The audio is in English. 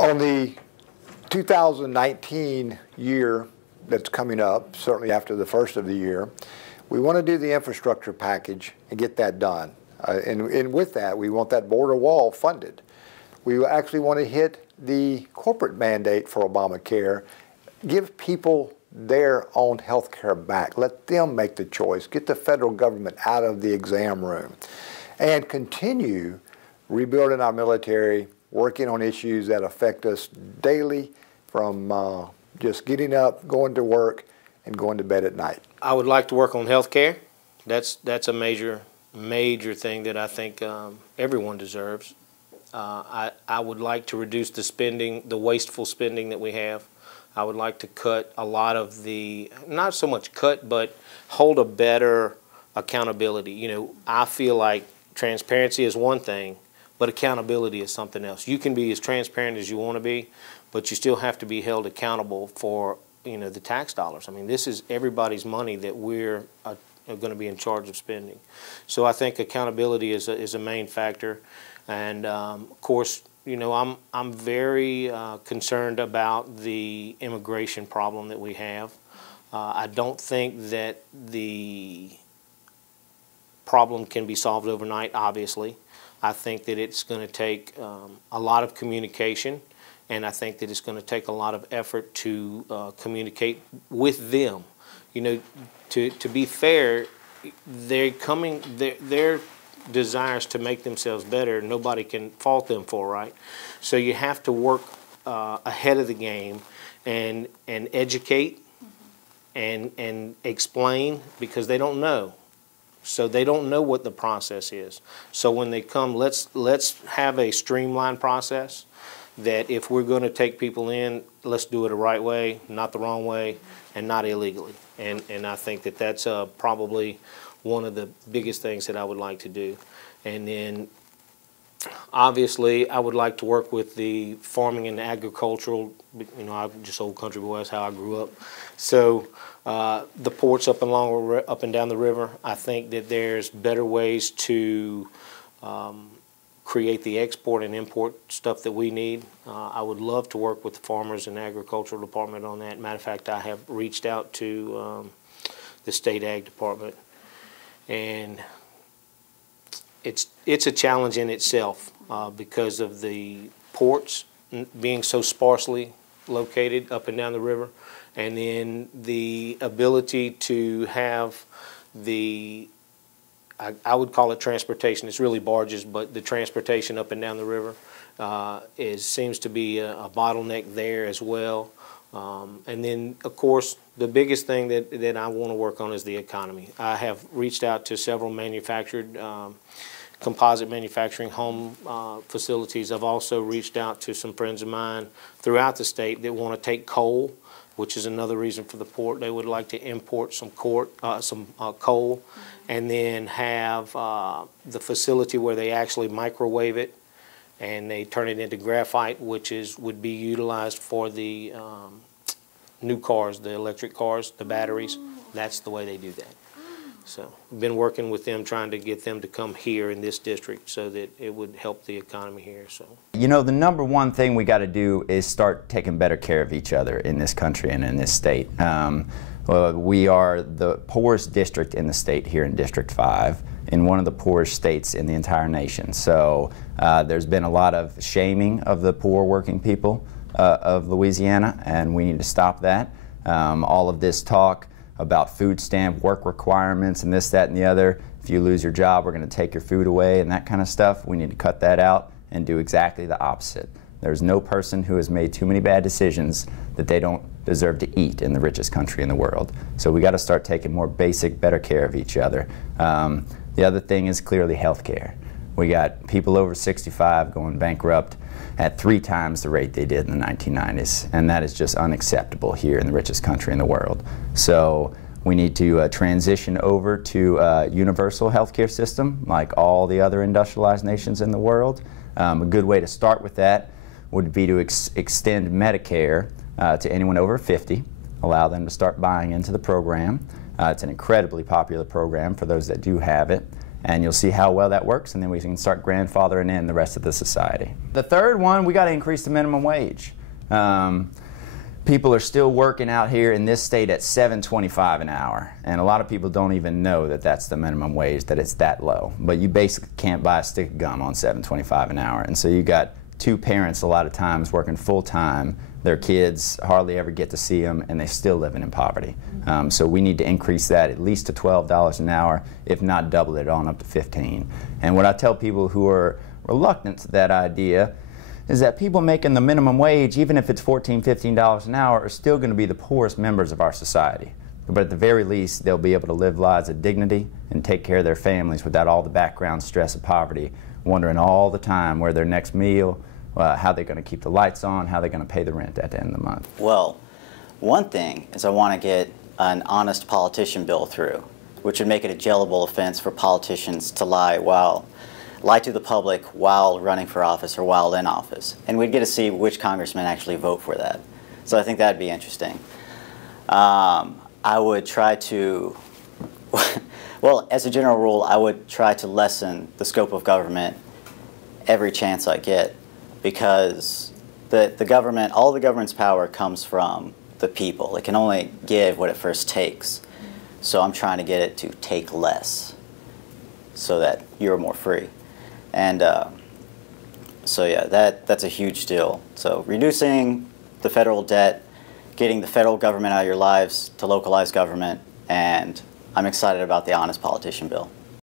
On the 2019 year that's coming up, certainly after the first of the year, we want to do the infrastructure package and get that done. And with that, we want that border wall funded. We actually want to hit the corporate mandate for Obamacare, give people their own health care back, let them make the choice, get the federal government out of the exam room, and continue rebuilding our military, working on issues that affect us daily, from just getting up, going to work, and going to bed at night. I would like to work on health care. That's a major thing that I think everyone deserves. I would like to reduce the spending, the wasteful spending that we have. I would like to cut a lot of the, not so much cut, but hold a better accountability. You know, I feel like transparency is one thing, but accountability is something else. You can be as transparent as you want to be, but you still have to be held accountable for, you know, the tax dollars. I mean, this is everybody's money that we're going to be in charge of spending. So I think accountability is a main factor. And of course, you know, I'm very concerned about the immigration problem that we have. I don't think that the problem can be solved overnight, obviously. I think that it's going to take a lot of communication, and I think that it's going to take a lot of effort to communicate with them. You know, to be fair, they're coming, their desires to make themselves better, nobody can fault them for, right? So you have to work ahead of the game and educate and explain, because they don't know. So they don't know what the process is. So when they come, let's have a streamlined process that if we're going to take people in, let's do it the right way, not the wrong way, and not illegally. And I think that that's probably one of the biggest things that I would like to do. And then obviously I would like to work with the farming and agricultural, you know, I'm just old country boy, that's how I grew up. So the ports up and down the river, I think that there's better ways to create the export and import stuff that we need. I would love to work with the Farmers and Agricultural Department on that. Matter of fact, I have reached out to the State Ag Department, and it's a challenge in itself because of the ports being so sparsely located up and down the river, and then the ability to have the, I would call it transportation. It's really barges, but the transportation up and down the river seems to be a bottleneck there as well. And then, of course, the biggest thing that I want to work on is the economy. I have reached out to several manufactured composite manufacturing home facilities. I've also reached out to some friends of mine throughout the state that want to take coal, which is another reason for the port. They would like to import some coal, and then have the facility where they actually microwave it and they turn it into graphite, which would be utilized for the new cars, the electric cars, the batteries. That's the way they do that. So I've been working with them, trying to get them to come here in this district so that it would help the economy here. So, you know, the number one thing we got to do is start taking better care of each other in this country and in this state. We are the poorest district in the state here in District 5, in one of the poorest states in the entire nation. So there's been a lot of shaming of the poor working people of Louisiana, and we need to stop that. All of this talk about food stamp work requirements and this, that, and the other. If you lose your job, we're going to take your food away and that kind of stuff. We need to cut that out and do exactly the opposite. There's no person who has made too many bad decisions that they don't deserve to eat in the richest country in the world. So we got to start taking more basic, better care of each other. The other thing is clearly health care. We got people over 65 going bankrupt at 3 times the rate they did in the 1990s, and that is just unacceptable here in the richest country in the world. So we need to transition over to a universal healthcare system like all the other industrialized nations in the world. A good way to start with that would be to extend Medicare to anyone over 50, allow them to start buying into the program. It's an incredibly popular program for those that do have it. and you'll see how well that works, and then we can start grandfathering in the rest of the society. The third one, we got to increase the minimum wage. People are still working out here in this state at $7.25 an hour, and a lot of people don't even know that that's the minimum wage, that it's that low. But you basically can't buy a stick of gum on $7.25 an hour, and so you got two parents a lot of times working full-time. Their kids hardly ever get to see them, and they're still living in poverty. So we need to increase that at least to $12 an hour, if not double it on up to $15. And what I tell people who are reluctant to that idea is that people making the minimum wage, even if it's $14, $15 an hour, are still going to be the poorest members of our society. But at the very least, they'll be able to live lives of dignity and take care of their families without all the background stress of poverty, wondering all the time where their next meal, how they're going to keep the lights on, how they're going to pay the rent at the end of the month. Well, one thing is I want to get an honest politician bill through, which would make it a jailable offense for politicians to lie to the public while running for office or while in office. And we'd get to see which congressmen actually vote for that. So I think that'd be interesting. I would try to, well, as a general rule, I would try to lessen the scope of government every chance I get, because the government, all the government's power comes from the people. It can only give what it first takes. So I'm trying to get it to take less so that you're more free. And so yeah, that's a huge deal. So reducing the federal debt, getting the federal government out of your lives to localized government, and I'm excited about the honest politician bill.